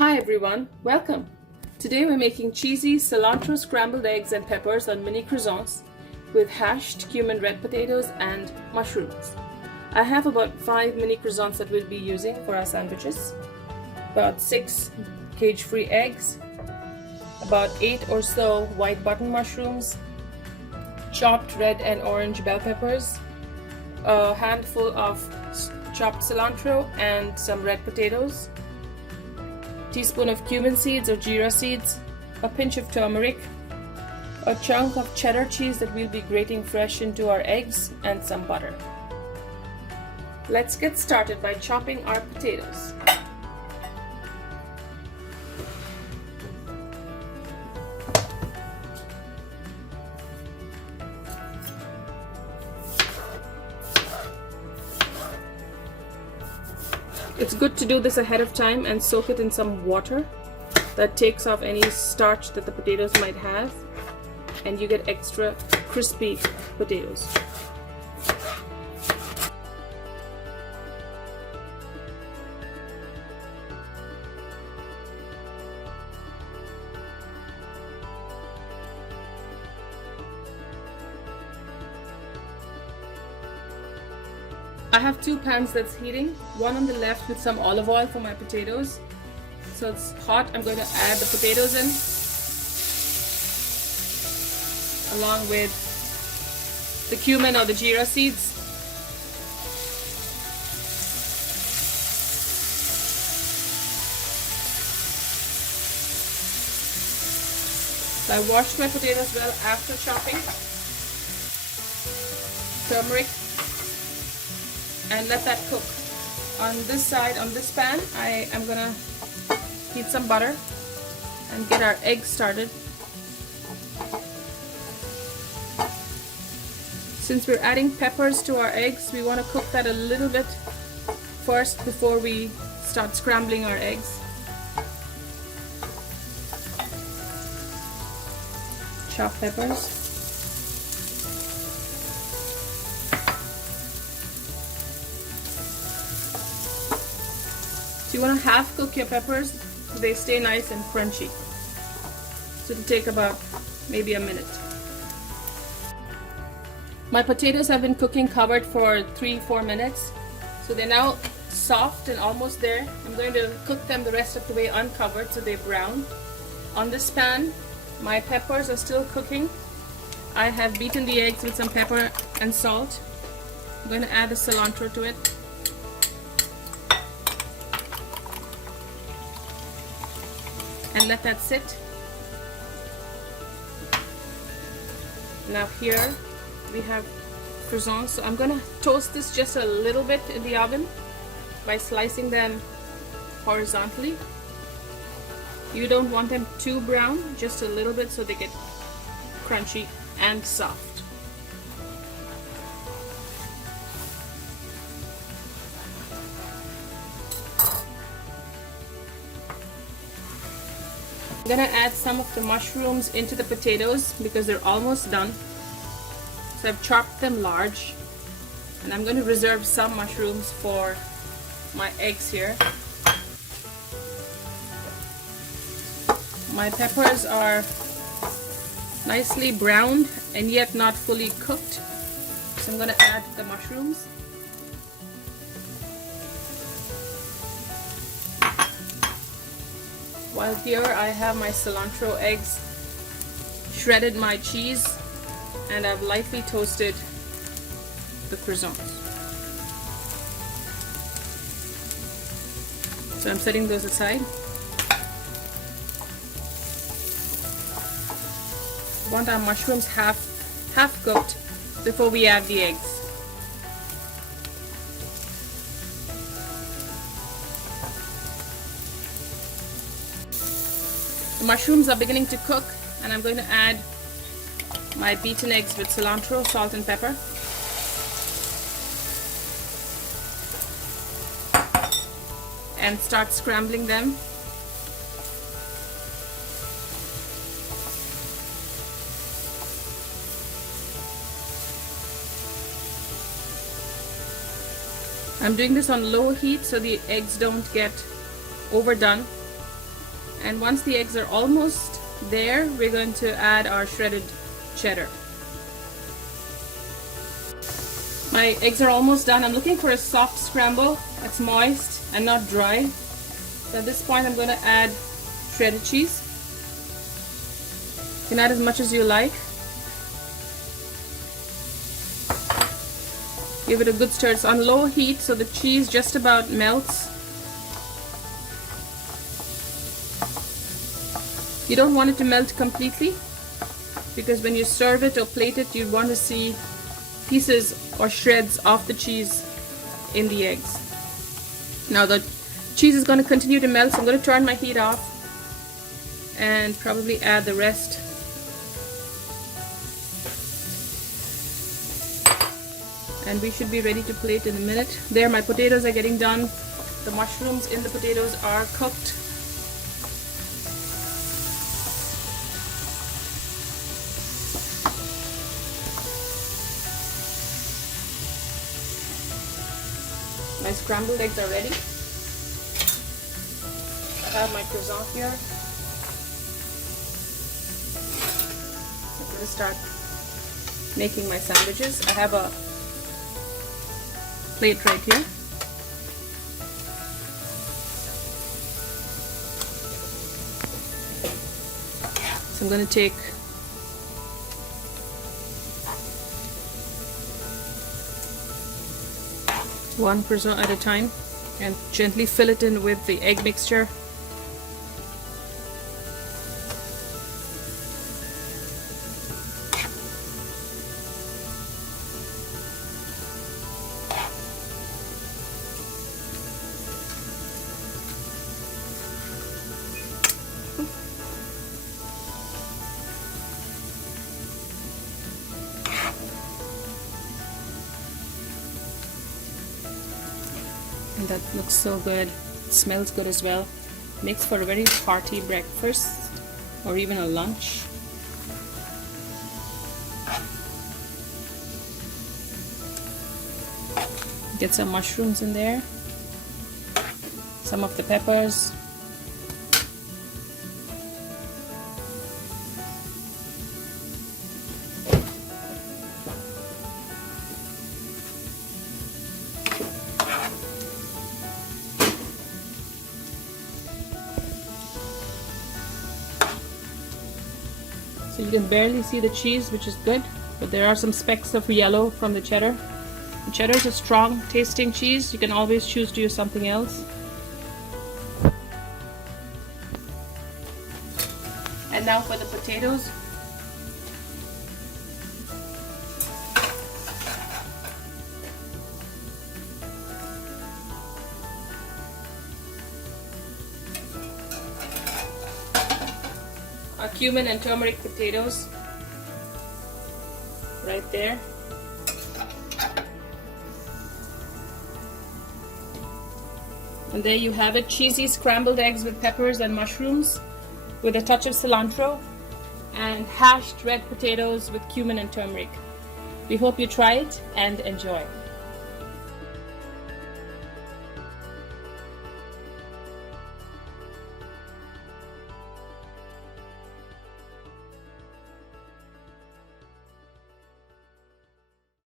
Hi everyone, welcome! Today we're making cheesy cilantro scrambled eggs and peppers on mini croissants with hashed cumin red potatoes and mushrooms. I have about 5 mini croissants that we'll be using for our sandwiches, about 6 cage-free eggs, about 8 or so white button mushrooms, chopped red and orange bell peppers, a handful of chopped cilantro and some red potatoes, teaspoon of cumin seeds or jeera seeds, a pinch of turmeric, a chunk of cheddar cheese that we'll be grating fresh into our eggs, and some butter. Let's get started by chopping our potatoes. It's good to do this ahead of time and soak it in some water that takes off any starch that the potatoes might have, and you get extra crispy potatoes. I have 2 pans that's heating, one on the left with some olive oil for my potatoes. So it's hot. I'm going to add the potatoes in, along with the cumin or the jeera seeds. So I washed my potatoes well after chopping. Turmeric. And let that cook. On this side, on this pan, I am gonna heat some butter and get our eggs started. Since we're adding peppers to our eggs, we want to cook that a little bit first before we start scrambling our eggs. Chopped peppers. So you want to half cook your peppers so they stay nice and crunchy. So it'll take about maybe a minute. My potatoes have been cooking covered for 3-4 minutes. So they're now soft and almost there. I'm going to cook them the rest of the way uncovered so they brown. On this pan, my peppers are still cooking. I have beaten the eggs with some pepper and salt. I'm going to add the cilantro to it. And let that sit. Now here we have croissants. So I'm gonna toast this just a little bit in the oven by slicing them horizontally. You don't want them too brown, just a little bit so they get crunchy and soft. I'm gonna add some of the mushrooms into the potatoes because they're almost done. So I've chopped them large, and I'm going to reserve some mushrooms for my eggs here. My peppers are nicely browned and yet not fully cooked, so I'm going to add the mushrooms. While here I have my cilantro eggs, shredded my cheese, and I've lightly toasted the croissants. So I'm setting those aside. We want our mushrooms half cooked before we add the eggs. The mushrooms are beginning to cook, and I'm going to add my beaten eggs with cilantro, salt and pepper. And start scrambling them. I'm doing this on low heat so the eggs don't get overdone. And once the eggs are almost there, we're going to add our shredded cheddar. My eggs are almost done. I'm looking for a soft scramble that's moist and not dry. So at this point I'm going to add shredded cheese. You can add as much as you like. Give it a good stir. It's on low heat so the cheese just about melts. You don't want it to melt completely because when you serve it or plate it, you want to see pieces or shreds of the cheese in the eggs. Now the cheese is going to continue to melt, so I'm going to turn my heat off and probably add the rest. And we should be ready to plate in a minute. There, my potatoes are getting done. The mushrooms in the potatoes are cooked. My scrambled eggs are ready. I have my croissant here. I'm going to start making my sandwiches. I have a plate right here. So I'm going to take one croissant at a time and gently fill it in with the egg mixture. And that looks so good. It smells good as well. Makes for a very hearty breakfast or even a lunch. Get some mushrooms in there, some of the peppers, so you can barely see the cheese, which is good, but there are some specks of yellow from the cheddar. The cheddar is a strong tasting cheese. You can always choose to use something else. And now for the potatoes. Our cumin and turmeric potatoes right there. And there you have it, cheesy scrambled eggs with peppers and mushrooms with a touch of cilantro, and hashed red potatoes with cumin and turmeric. We hope you try it and enjoy.